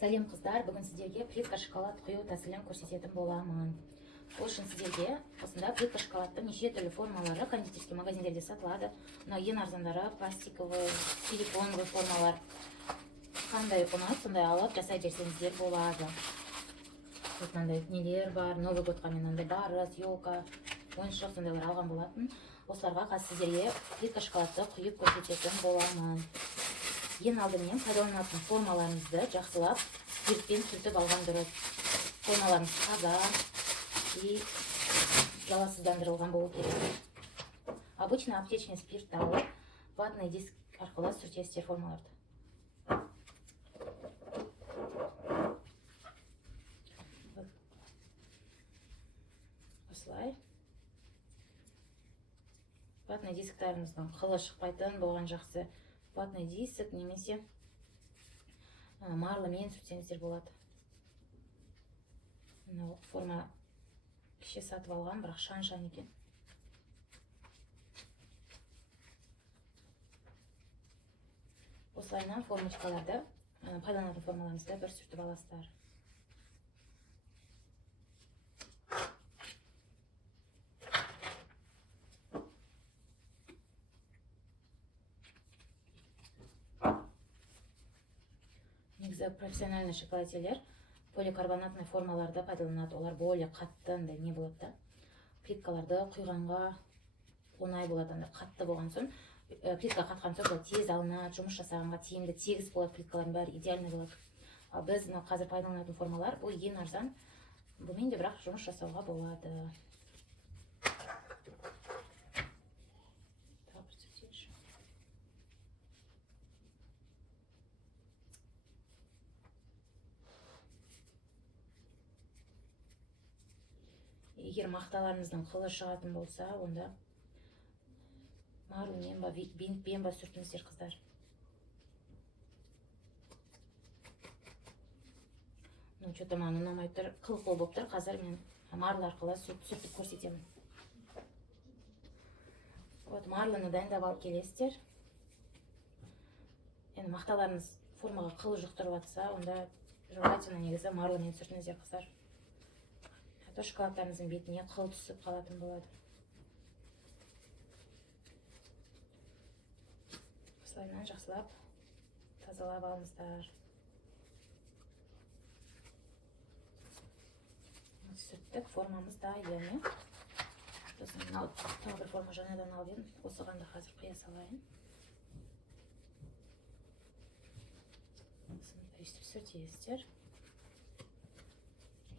Сәлем қыздар, бүгін сіздерге плитка шоколад құю тәсілін көрсететін боламын. Ол үшін сіздерге осында плитка шоколадтың неше түрлі формалары кондитерский магазиндерде сатылады. Мына ең арзандары пластиковый, силиконовый формалар. Қандай ұнайды, сондай алып жасай берсеңіздер болады. Мынандай нелер бар, Новый годқа мен мынандай барыс, елка, ойыншық сондайлар алған болатын. Осыларға қазір сіздерге плитка шоколадты құйып көрсететін боламын. Ең алдымен пайдаланатын формаларымызды жақсылап спиртпен сүртіп алған дұрыс. Формаларымыз таза и залалсыздандырылған болу керек. Обычно аптечный спирт алып, ватный диск арқылы сүртесіздер формаларды. Осылай. Ватный дисктарымыздың қылы шықпайтын болған жақсы. Ватный диск немесе марлымен сүртсеңіздер болады. Форма кеше сатып алған, бірақ шан екен. Осылайынан формочкаларды, пайдаланатын формаларыңызды бір сүртіп аласыздар. Негізі профессиональный шоколаделер поликарбонатный формаларды пайдаланады. Олар более қатты не болады да. Плиткаларды құйғанға оңай болады, қатты болған соң. Плитка қатқан соң тез алынады, жұмыс жасағанға тиімді, тегіс болады, плиткалардың бәрі идеальный болады. Ал біз қазір пайдаланатын формалар, бұл ең арзан. Бұмен де бірақ жұмыс жасауға болады. Егер мақталарыңыздың қылы шығатын болса, онда марлымен ба, бинтпен ба сүртіңіздер қыздар. Что-то маған ұнамай тұр, қыл болып тұр. Қазір мен марлы арқылы сүртіп көрсетемін. Марлыны дайындап алып келесіздер. Енді мақталарыңыз формаға қыл жұқтырып жатса, онда желательно негізі марлымен сүртіңіздер қыздар. Шоколадтарыңыздың бетіне қыл түсіп қалатын болады. Осылайынан жақсылап тазалап алыңыздар. Сүрттік, формамыз дайын. Тағы бір форма жаңадан алып едім. Осыған да қазір құя салайын. Өйстіп сүртесіздер.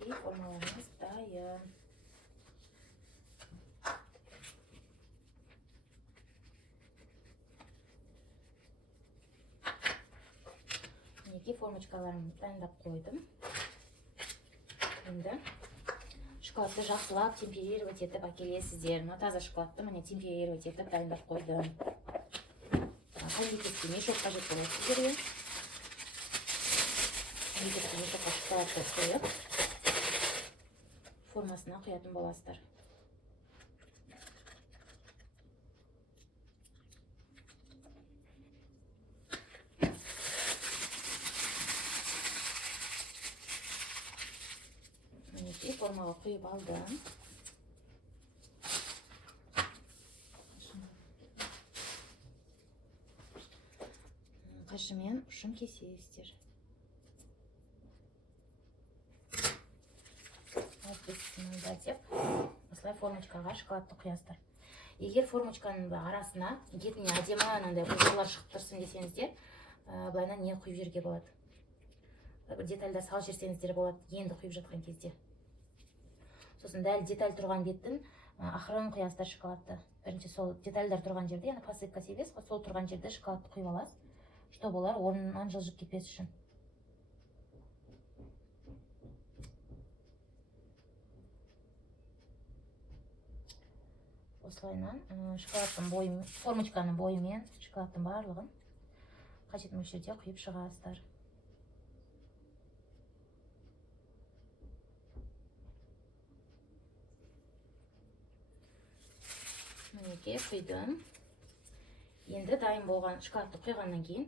И формаларымыз дайын. Неге формочкаларымды дайындап қойдым. Енді шоколадты жақсылап темперировать етіп әкелесіздер. Таза шоколадты міне темперировать етіп дайындап қойдым. Кондитерский мешок қажет болады сіздерге. Кондитерский мешокқа шоколадты қойып, формасына құятын боласыздар. Мінекей формаға құйып алдым. Қашымен ұшын кесесіздер. Осылай формочкаға шоколадты құясыздар. Егер формочканың арасына бетіне әдемі узорлар шығып тұрсын десеңіздер, былайынан не құйып жерге болады. Бір детальда сал жерсеңіздер болады, енді құйып жатқан кезде. Сосын дәл деталь тұрған беттің ақырын құясыздар шоколадты. Бірінші сол детальдар тұрған жерде, яғни посыпка себес, сол тұрған жерде шоколадты құйып аласыз, что болар орнынан жылжып кетпес үшін. Осылайынан формочканың бойымен шоколадтың барлығын қажет мөлшерде құйып шығасыздар. Мінекей құйдым. Енді дайын болған шоколадты құйғаннан кейін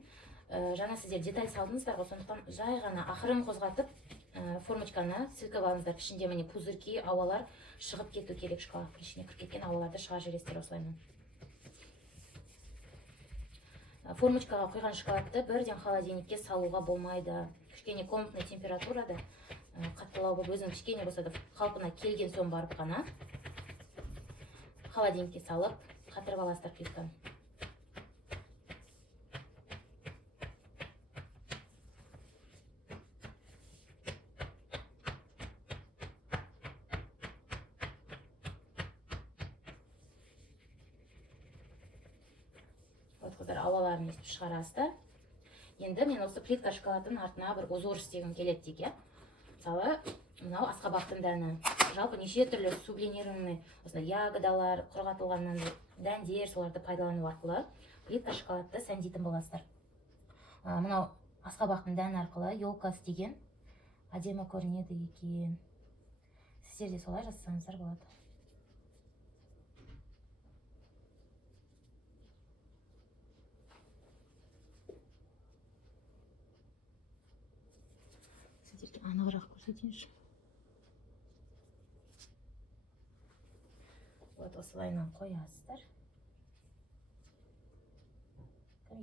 Жаңа сіздер деталь салдыңыздар ғой, сондықтан жай ғана ақырын қозғатып формочканы сілкіп алыңыздар. Ішінде міне пузырьки, ауалар шығып кету керек, шоколадтың ішіне кіріп кеткен ауаларды шығарып жібересіздер осылайынан. Формочкаға құйған шоколадты бірден холодильникке салуға болмайды. Кішкене комнатный температурада қаттылау болып өзінің кішкене болса да қалпына келген соң барып қана холодильникке салып қатырып аласыздар плитканы. Вот қыздар, ауаларын естіп шығарасыздар. Енді мен осы плитка шоколадтың артына бір узор істегім келеді дейік, мысалы, мынау асқабақтың дәні. Жалпы неше түрлі сублимированный осындай ягодалар, құрғатылған дәндер, соларды пайдалану арқылы плитка шоколадты сәндейтін боласыздар. Мынау асқабақтың дәні арқылы елка істеген әдемі көрінеді екен. Сіздер де солай жасасаңыздар болады. Сіздерге анығырақ көрсетейінші. Вот осылайынан қоясыздар.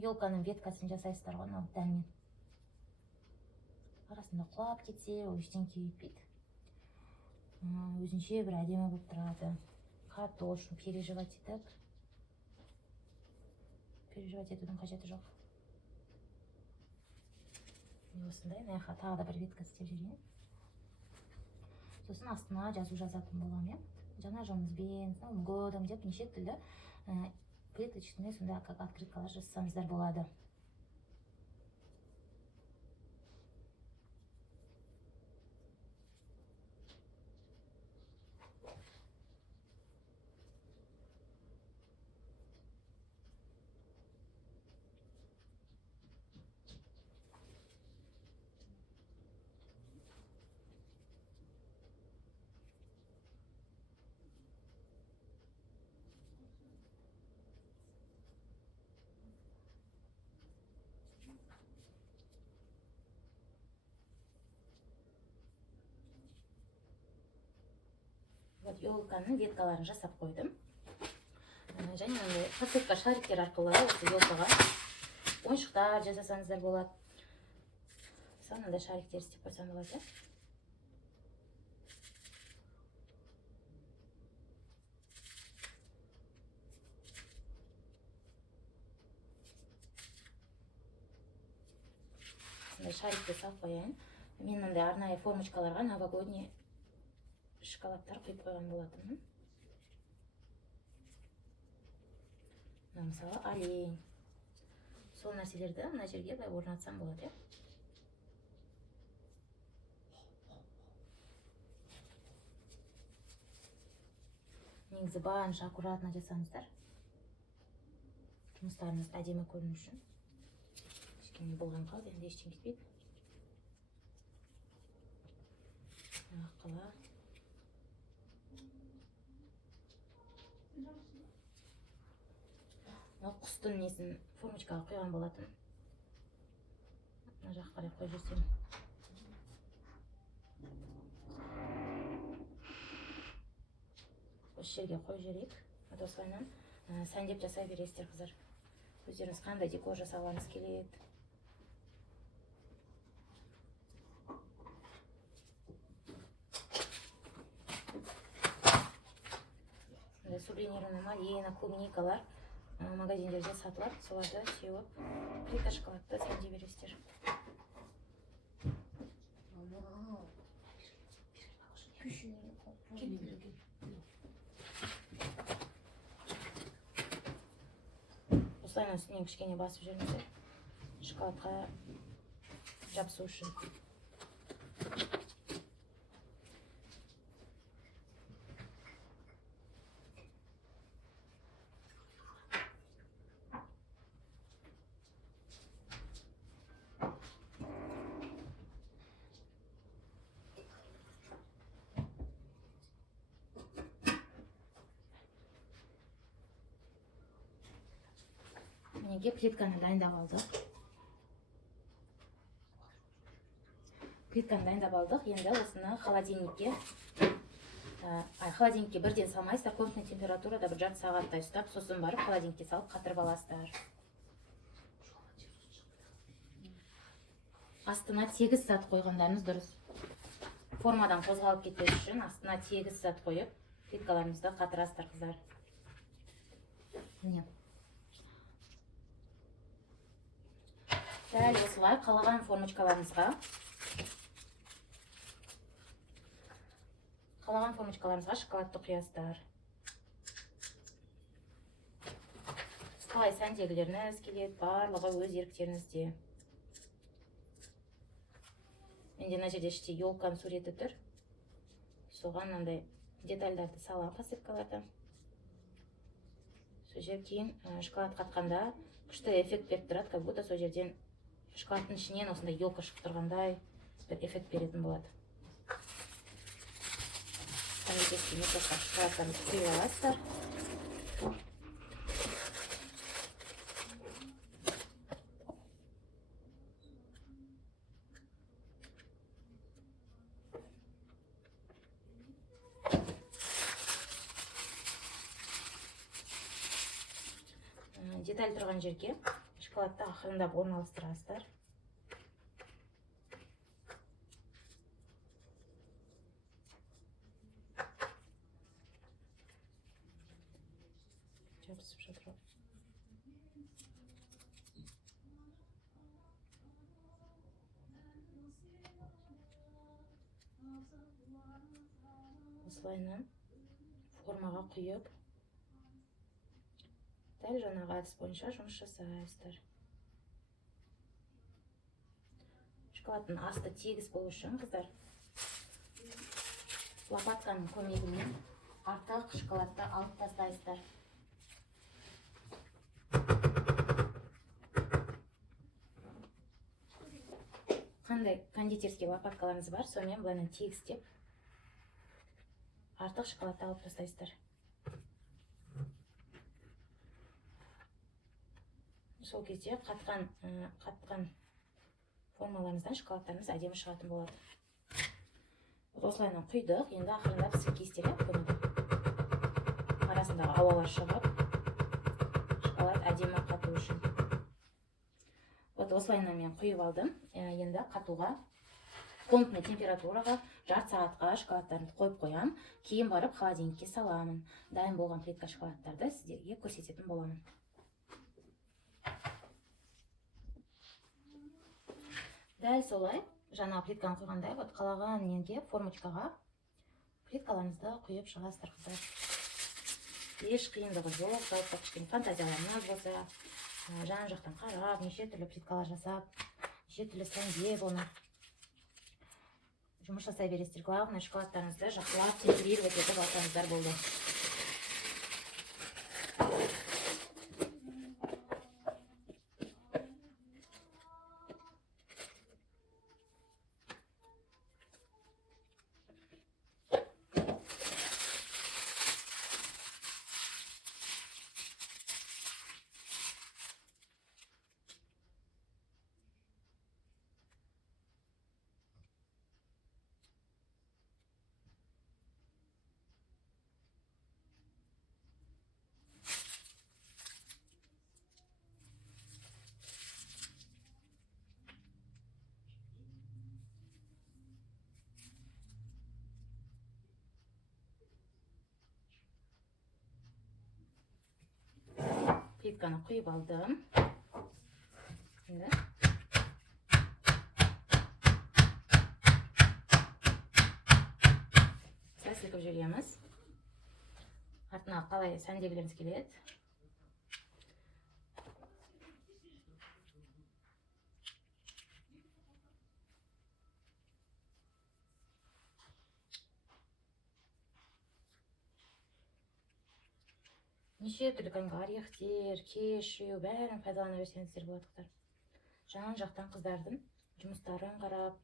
Елканың веткасын жасайсыздар ғой, мынау дәнмен. Арасында құлап кетсе, ол ештеңке етпейді. Өзінше бір әдемі болып тұрады. Қатты ол үшін переживать етудің қажеті жоқ. Осындай, мына тағы да бір ветка істеп жіберейін. Сосын астына жазатын боламын. Жаңа жылыңызбен, с Новым годом деп неше түрлі плиточный сондай как открыткалар жасасаңыздар болады. Вот елканың веткаларын жасап қойдым. Және подсветка шариктер арқылы осы елкаға ойыншықтар жасасаңыздар болады. Мысалы, мынандай шариктер істеп қойсам болады. Осындай шарикті салып қояйын. Мен мындай арнайы формочкаларға новогодний шоколадтар құйып қойған болатынмын. Мысалы, олень. Сол нәрселерді мына жерге былай орнатсам болады. Негізі барынша аккуратно жасаңыздар. Жұмыстарыңыз әдемі көріну үшін. Кішкене болған қалды, енді ештеңе кетпейді. Ақылы. Құстың несін формочкаға қойған болатын. Мына жаққа қарай қойып жүрсем. Осы жерге қойып жіберейік. Осылайынан сәндеп жасай бересіздер, қыздар. Өздеріңіз қандай декор жасағаныңыз келеді. Сублимированный малина, клубникалар магазиндерде сатылады, соларды сеуіп, плитка шоколадты сәндеп бересіздер. Осылайынан үстінен кішкене басып жүріңіздер, шоколадқа жабысу үшін. Мінеге плитканы дайындап алдық. Плитканы дайындап алдық. Енді осыны холодильникке бірден салмайсыздар, комнатный температурада бір жарты сағаттай ұстап, сосын барып холодильникке салып қатырып аласыздар. Астына 8 сағат қойғандарыңыз дұрыс. Формадан қозғалып кетпес үшін астына 8 сағат қойып, плиткаларыңызды қатырасыздар, қыздар. Міне. Дәл осылай қалаған формочкаларыңызға шоколадты құясыздар. Қалай сәндегілеріңіз келеді, барлығы өз еріктеріңізде. Менде мына жерде іште елканың суреті тұр. Соған мынандай детальдарды салам посыпкаларда. Сол жер кейін шоколад қатқанда күшті эффект беріп тұрады, как будто сол жерден шоколадтың ішінен осындай елка шығып тұрғандай бір эффект беретін болады. Шоколадтарын құйып аласыздар. Деталь тұрған жерге шоколадты ақырындап орналастырасыздар. Жабысып жатыр. Осылайынан формаға құйып, дәл жаңағы әдіс бойынша жұмыс жасайсыздар. Шоколадтың асты тегіс болу үшін, қыздар, лопатканың көмегімен артық шоколадты алып тастайсыздар. Қандай кондитерский лопаткаларыңыз бар, сонымен бұлардан тегістеп артық шоколадты алып тастайсыздар. Сол кезде қатқан формаларыңыздан шоколадтарыңыз әдемі шығатын болады. Осылайынан құйдық, енді ақырындап сілкейсіздер, арасындағы ауалар шығып, шоколад әдемі қату үшін. Осылайынан мен құйып алдым. Енді қатуға комнатный температураға жарты сағатқа шоколадтарымды қойып қоям. Кейін барып холодильникке саламын. Дайын болған плитка шоколадтарды сіздерге көрсететін боламын. Дәл солай, жаңа плитканы қойғандай, қалаған ненге формочкаға плиткаларыңызды құйып шығасыздар, қыздар. Еш қиындығы жоқ, жалпы кішкене фантазияларыңыз болса, жан-жақтан қарап, неше түрлі плиткалар жасап, неше түрлі сәндеп оны жұмыс жасай бересіздер. Главное, шоколадтарыңызды жақсылап темперировать етіп алсаңыздар болды. Плитканы құйып алдым. Сәсілкіп жүреміз. Артына қалай сәндегілеріміз келеді. Неше түрлі орехтер, кешью, бәрін пайдалана берсеңіздер болады, қыздар. Жан-жақтан қыздардың жұмыстарын қарап,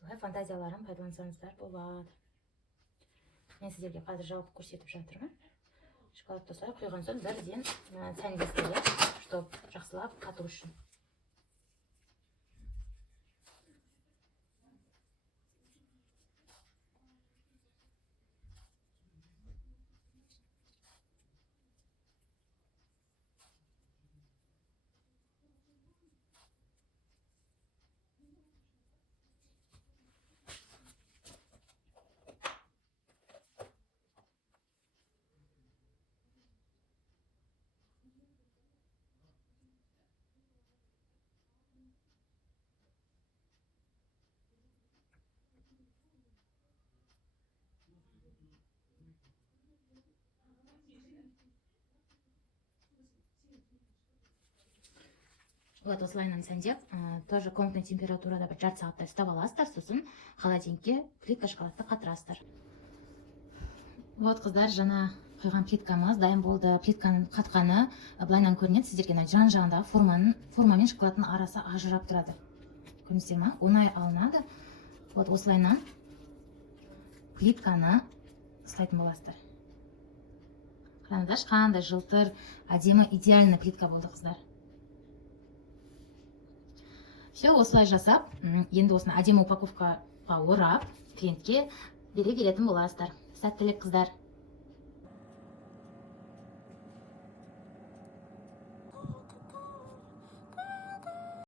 солай фантазияларын пайдалансаңыздар болады. Мен сіздерге қазір жалпы көрсетіп жатырмын. Шоколадты осылай құйған соң бірден сәндестіріп, чтобы жақсылап қату үшін. Вот осылайынан сәндеп, тоже комнатный температурада бір жарты сағаттай ұстап аласыздар, сосын холодильникке плитка шоколадты қатырасыздар. Вот қыздар, жаңа құйған плиткамыз дайын болды. Плитканың қатқаны былайынан көрінеді. Сіздерге жан жағындағы формамен шоколадтың арасы ажырап тұрады. Көрдіңіздер ма? Оңай алынады. Вот осылайынан плитканы ұстайтын боласыздар. Қараңыздаршы, қандай жылтыр, әдемі, идеальный плитка болды қыздар. Все, осылай жасап, енді осыны әдемі упаковкаға орап, клиентке бере беретін боласыздар. Сәттілік қыздар.